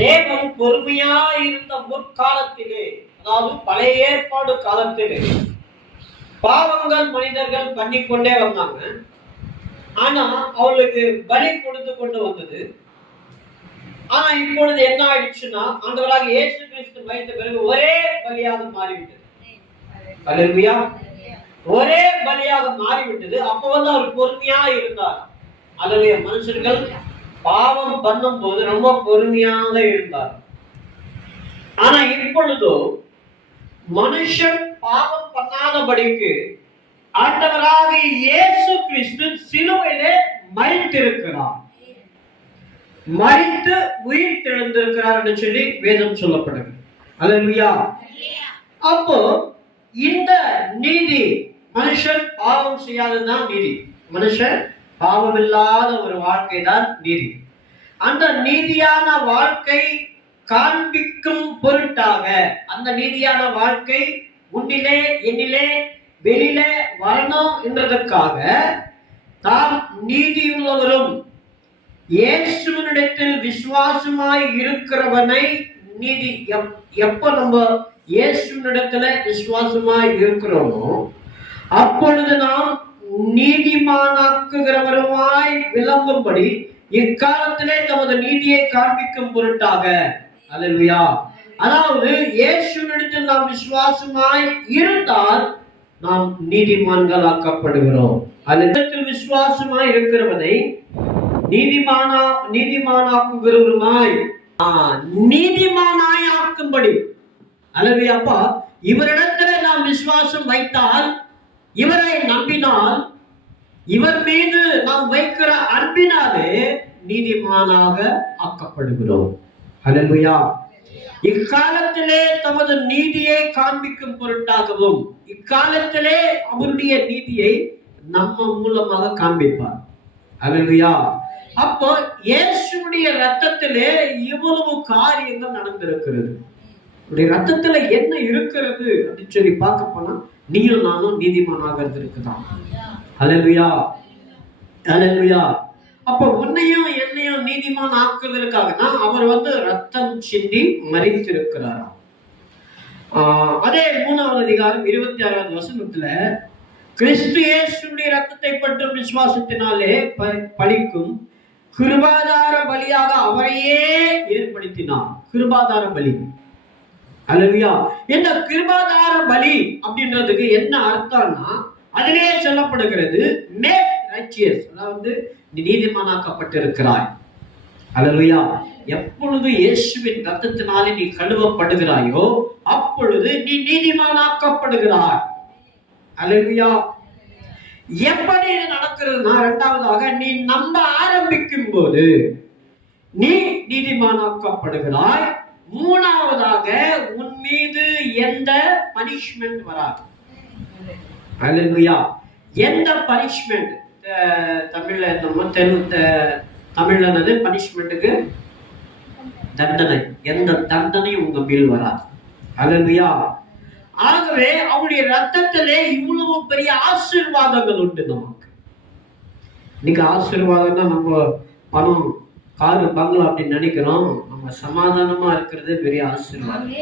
தேவன் பொறுமையா இருந்த முற்காலத்திலே அதாவது பழைய ஏற்பாடு காலத்திலே பாவங்கள் மனிதர்கள் பண்ணிக்கொண்டே வந்தாங்க. ஆனா அவளுக்கு பலி கொடுத்து கொண்டு வந்தது. ஆனா இப்பொழுது என்ன ஆயிடுச்சுன்னா ஆண்டவராக இயேசு கிறிஸ்து மறித்த பிறகு ஒரே பலியாக மாறிவிட்டது. அல்லேலூயா ஒரே பலியாக மாறிவிட்டது. அப்ப வந்து அவர் பொறுமையா இருந்தார் அதனுடைய மனுஷர்கள் பாவம் பண்ணும் போது ரொம்ப பொறுமையாக இருந்தார். ஆனா இப்பொழுதோ மனுஷன் பாவம் பண்ணாதபடிக்கு ஆண்டவராக இயேசு கிறிஸ்து சிலுவையிலே மறித்திருக்கிறார் மறித்து உயிர் தெழுந்திருக்கிறார் என்று சொல்லி வேதம் சொல்லப்படுது அல்லேலூயா. அப்போ இந்த நீதி மனுஷன் பாவம் செய்யாததுதான் நீதி. மனுஷன் பாவமில்லாத ஒரு வாழ்க்கை தான் நீதி. அந்த நீதியான வாழ்க்கை காண்பிக்கும் பொருட்டாக அந்த நீதியான வாழ்க்கை உன்னிலே என்னிலே வெளியிலே வரணும் என்றதற்காக தாம் நீதியுள்ளவரும் இயேசுவனிடத்தில் விசுவாசமாய் இருக்கிறவனை நீதி எப்- எப்ப நம்ம இயேசுவனிடத்துல விசுவாசமாய் இருக்கிறோமோ அப்பொழுது நாம் நீதிமானாக்குகிறவருமாய் விளங்கும்படி இக்காலத்திலே தமது நீதியை காண்பிக்கும் பொருட்டாக. அல்லேலூயா அதாவது இயேசுவனிடத்தில் நாம் விசுவாசமாய் இருந்தால் நாம் நீதிமான்கள் ஆக்கப்படுகிறோம் அல்லத்தில் விசுவாசமாய் இருக்கிறவனை நீதிமானா நீதிமானாக்குகிறவருமாய் நீதிமானாய் ஆக்கும்படி. அல்லது அப்பா நாம் விசுவாசம் வைத்தால் இவரை நம்பினால் இவர் மீது நாம் வைக்கிற அன்பினாலே நீதிமானாக ஆக்கப்படுகிறோம். அல்லேலூயா இக்காலத்திலே தமது நீதியை காண்பிக்கும் பொருட்டாகவும் இக்காலத்திலே அவருடைய நீதியை நம்ம மூலமாக காண்பிப்பார். அல்லேலூயா அப்போ இயேசுடைய ரத்தத்திலே இவ்வளவு காரியங்கள் நடந்திருக்கிறது. உடைய ரத்தத்துல என்ன இருக்கிறது அப்படின்னு சொல்லி பார்க்க போனா நீயும் நானும் நீதிமானாகிறது இருக்குதான் அல்லேலூயா அல்லேலூயா அப்ப உன்னையும் என்னையும் நீதிமான் ஆக்குவதற்காக தான் அவர் வந்து ரத்தம் சிந்தி மறித்திருக்கிறாராம் ஆஹ் அதே மூணாவது அதிகாரம் இருபத்தி ஆறாவது வசனத்துல கிறிஸ்து இயேசுடைய ரத்தத்தை பற்றும் விசுவாசத்தினாலே ப- கிருபாதார பலியாக அவரையே ஏற்படுத்தினார். கிருபாதார பலி. அல்லையா இந்த கிருபாதார பலி அப்படின்றதுக்கு என்ன அர்த்தம்னா அதிலே சொல்லப்படுகிறது மேக் ரைச்சியஸ் அதாவது நீ நீதிமானாக்கப்பட்டிருக்கிறாய். அல்லேலூயா எப்பொழுது இயேசுவின் ரத்தத்தினாலே நீ கழுவப்படுகிறாயோ அப்பொழுது நீ நீதிமானாக்கப்படுகிறாய். அல்லேலூயா எப்படி இது நடக்கிறதுனா இரண்டாவதாக நீ நம்ப ஆரம்பிக்கும் போது நீ நீதிமானாக்கப்படுகிறாய். மூணாவதாக உன் மீது எந்த பனிஷ்மெண்ட் வராது. அல்லேலூயா எந்த பனிஷ்மெண்ட் தமிழ்ல நம்ம தெலு த- தமிழ்ல என்னது? பனிஷ்மெண்ட்டுக்கு தண்டனை. எந்த தண்டனையும் உங்க மேல் வராது. அல்லேலூயா ஆகவே அவருடைய ரத்தத்திலே இவ்வளவு பெரிய ஆசீர்வாதங்கள் உண்டு நமக்கு. இன்னைக்கு ஆசீர்வாதம்னா நம்ம பணம் காரு பங்களா அப்படின்னு நினைக்கிறோம். நம்ம சமாதானமா இருக்கிறது பெரிய ஆசீர்வாதம்.